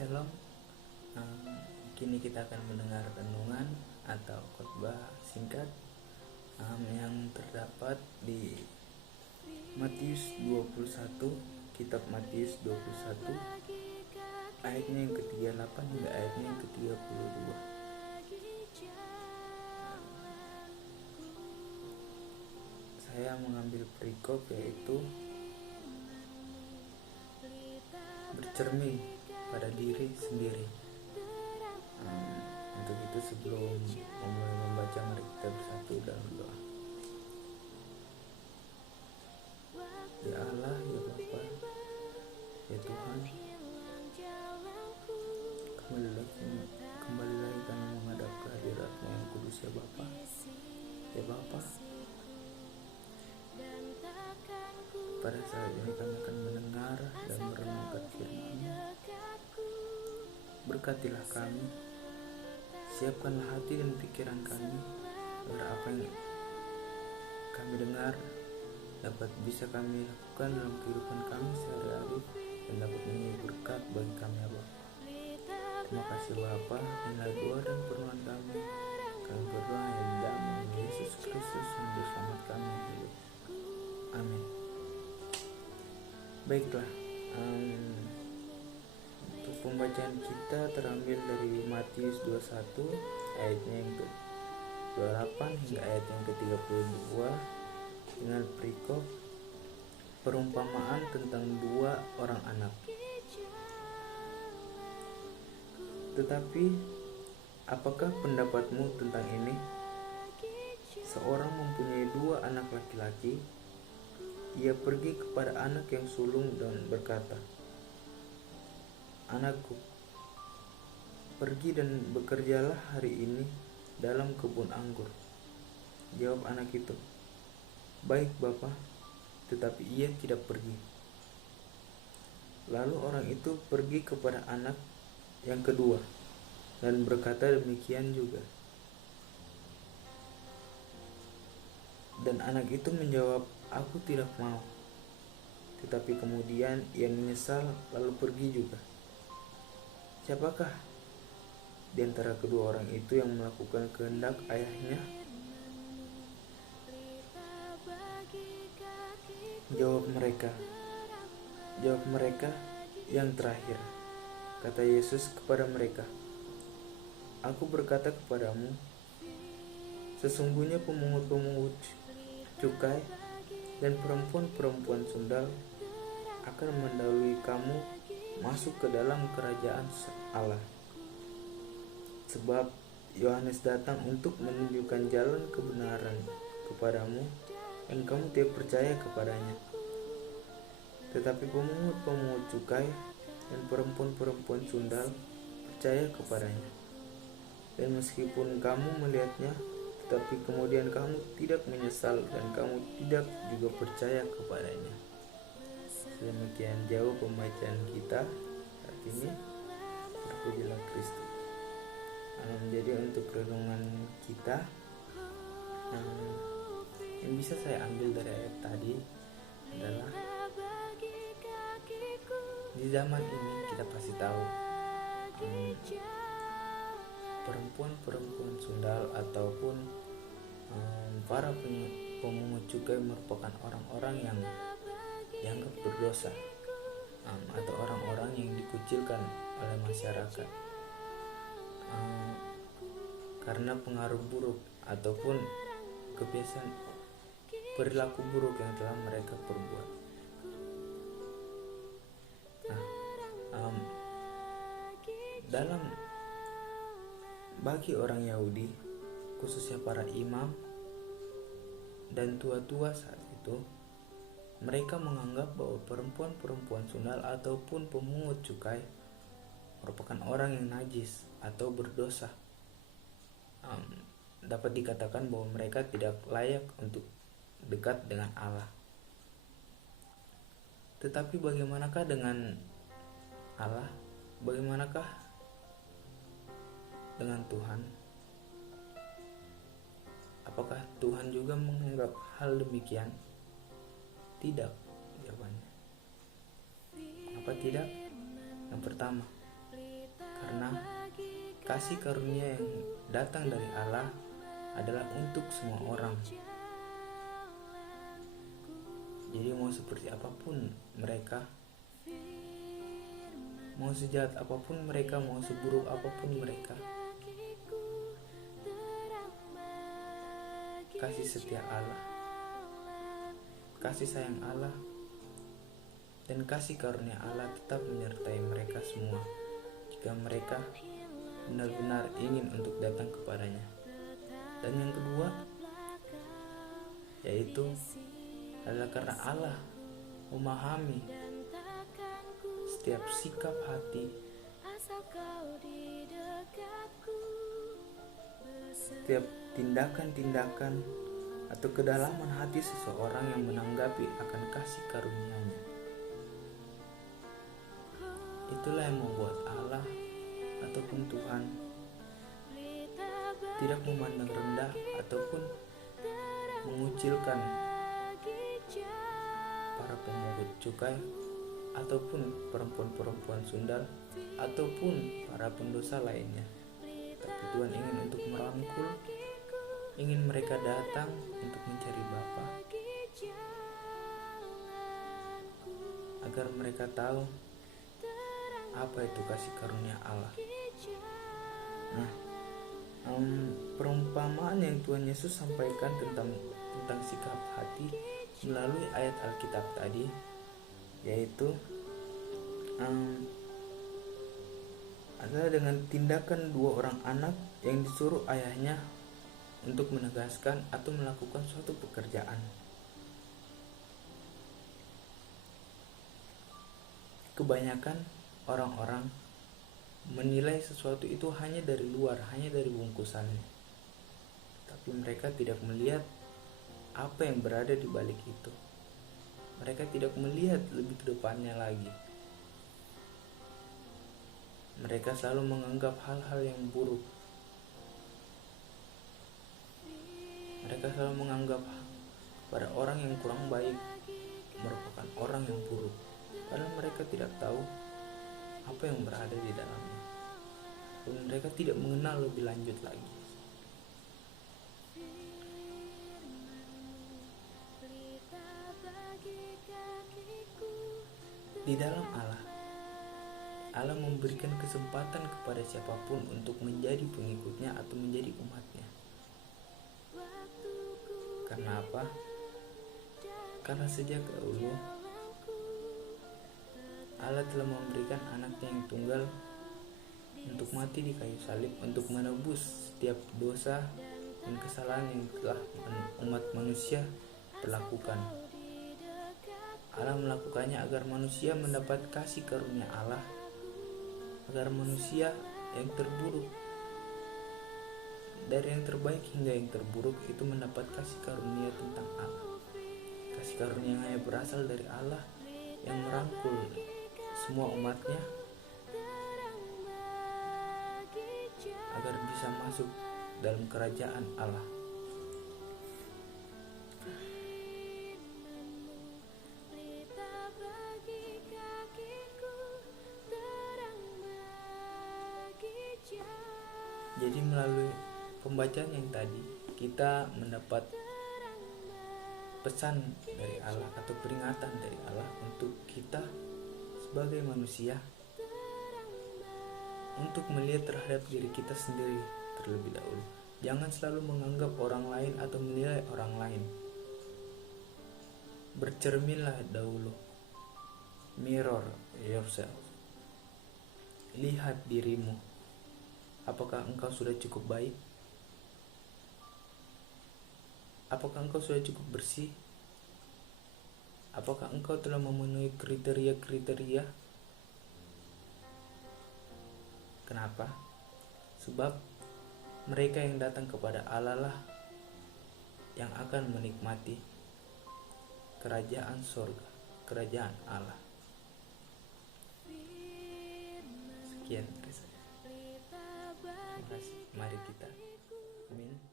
Shalom. Kini kita akan mendengar renungan atau khotbah singkat yang terdapat di Matius 21, kitab Matius 21, ayatnya yang ke-38 hingga ayatnya yang ke-32. Saya mengambil perikop yaitu bercermin pada diri sendiri. Untuk itu sebelum memulai membaca, mari kita bersatu dalam doa. Ya Allah, ya Bapa, ya Tuhan, kembali lagi kami menghadap kehadirat-Mu yang kudus, ya Bapa. Ya Bapa, pada saat ini kami akan mendengar dan merenungkan firman-Mu. Berkatilah kami, siapkanlah hati dan pikiran kami agar apa yang kami dengar dapat bisa kami lakukan dalam kehidupan kami sehari-hari dan dapat menjadi berkat bagi kami, ya Bapa. Terima kasih Bapa, inilah doa dan permohonan kami. Kami berdoa hanya di dalam nama Yesus Kristus yang berselamat kami hidup. Amin. Baiklah, untuk pembacaan kita terambil dari Matius 21 ayatnya yang ke-28 hingga ayat yang ke-32 dengan perikop perumpamaan tentang dua orang anak. Tetapi apakah pendapatmu tentang ini? Seorang mempunyai dua anak laki-laki. Ia pergi kepada anak yang sulung dan berkata, "Anakku, pergi dan bekerjalah hari ini dalam kebun anggur." Jawab anak itu, "Baik, Bapa," tetapi ia tidak pergi. Lalu orang itu pergi kepada anak yang kedua dan berkata demikian juga. Dan anak itu menjawab, "Aku tidak mau." Tetapi kemudian ia menyesal lalu pergi juga. Siapakah di antara kedua orang itu yang melakukan kehendak ayahnya? Jawab mereka, "Yang terakhir." Kata Yesus kepada mereka, "Aku berkata kepadamu, sesungguhnya pemungut-pemungut cukai dan perempuan-perempuan sundal akan mendahului kamu masuk ke dalam kerajaan Allah. Sebab Yohanes datang untuk menunjukkan jalan kebenaran kepadamu dan kamu tidak percaya kepadanya. Tetapi pemungut-pemungut cukai dan perempuan-perempuan sundal percaya kepadanya. Dan meskipun kamu melihatnya, tetapi kemudian kamu tidak menyesal dan kamu tidak juga percaya kepadanya." Demikian jauh pembacaan kita saat ini. Terpujilah Kristus. Jadi untuk renungan kita yang bisa saya ambil dari ayat tadi adalah di zaman ini kita pasti tahu perempuan-perempuan sundal ataupun para pemungut cukai merupakan orang-orang yang dianggap berdosa atau orang-orang yang dikucilkan oleh masyarakat karena pengaruh buruk ataupun kebiasaan perilaku buruk yang telah mereka perbuat. Bagi orang Yahudi, khususnya para imam dan tua-tua saat itu, mereka menganggap bahwa perempuan-perempuan sundal ataupun pemungut cukai merupakan orang yang najis atau berdosa. Dapat dikatakan bahwa mereka tidak layak untuk dekat dengan Allah. Tetapi bagaimanakah dengan Allah? Bagaimanakah dengan Tuhan? Apakah Tuhan juga menganggap hal demikian? Tidak, jawabannya. Apa tidak? Yang pertama, Karena kasih karunia yang datang dari Allah adalah untuk semua orang. Jadi mau seperti apapun mereka, mau sejahat apapun mereka, mau seburuk apapun mereka, kasih setia Allah, kasih sayang Allah, dan kasih karunia Allah tetap menyertai mereka semua jika mereka benar-benar ingin untuk datang kepadanya. Dan yang kedua, yaitu adalah karena Allah memahami setiap sikap hati, setiap tindakan-tindakan atau kedalaman hati seseorang yang menanggapi akan kasih karunia-Nya. Itulah yang membuat Allah ataupun Tuhan tidak memandang rendah ataupun mengucilkan para pemungut cukai ataupun perempuan-perempuan sundal ataupun para pendosa lainnya. Tapi Tuhan ingin untuk merangkul, ingin mereka datang untuk mencari Bapa, agar mereka tahu apa itu kasih karunia Allah. Nah, perumpamaan yang Tuhan Yesus sampaikan tentang sikap hati melalui ayat Alkitab tadi, yaitu adalah dengan tindakan dua orang anak yang disuruh ayahnya untuk menegaskan atau melakukan suatu pekerjaan. Kebanyakan orang-orang menilai sesuatu itu hanya dari luar, hanya dari bungkusannya, tapi mereka tidak melihat apa yang berada di balik itu. Mereka tidak melihat lebih ke depannya lagi. Mereka selalu menganggap hal-hal yang buruk. Mereka selalu menganggap pada orang yang kurang baik merupakan orang yang buruk, padahal mereka tidak tahu apa yang berada di dalamnya. Dan mereka tidak mengenal lebih lanjut lagi. Di dalam Allah memberikan kesempatan kepada siapapun untuk menjadi pengikutnya atau menjadi umatnya. Karena apa? Karena sejak dahulu Allah telah memberikan anaknya yang tunggal untuk mati di kayu salib untuk menebus setiap dosa dan kesalahan yang telah umat manusia lakukan. Allah melakukannya agar manusia mendapat kasih karunia Allah, agar manusia yang terburuk dari yang terbaik hingga yang terburuk itu mendapat kasih karunia tentang Allah. Kasih karunia yang hanya berasal dari Allah yang merangkul semua umatnya agar bisa masuk dalam kerajaan Allah. Jadi melalui pembacaan yang tadi kita mendapat pesan dari Allah atau peringatan dari Allah untuk kita sebagai manusia untuk melihat terhadap diri kita sendiri terlebih dahulu. Jangan selalu menganggap orang lain atau menilai orang lain. Bercerminlah dahulu. Mirror yourself. Lihat dirimu. Apakah engkau sudah cukup baik? Apakah engkau sudah cukup bersih? Apakah engkau telah memenuhi kriteria-kriteria? Kenapa? Sebab mereka yang datang kepada Allah lah yang akan menikmati kerajaan surga, kerajaan Allah. Sekian dari saya. Terima kasih. Mari kita. Amin.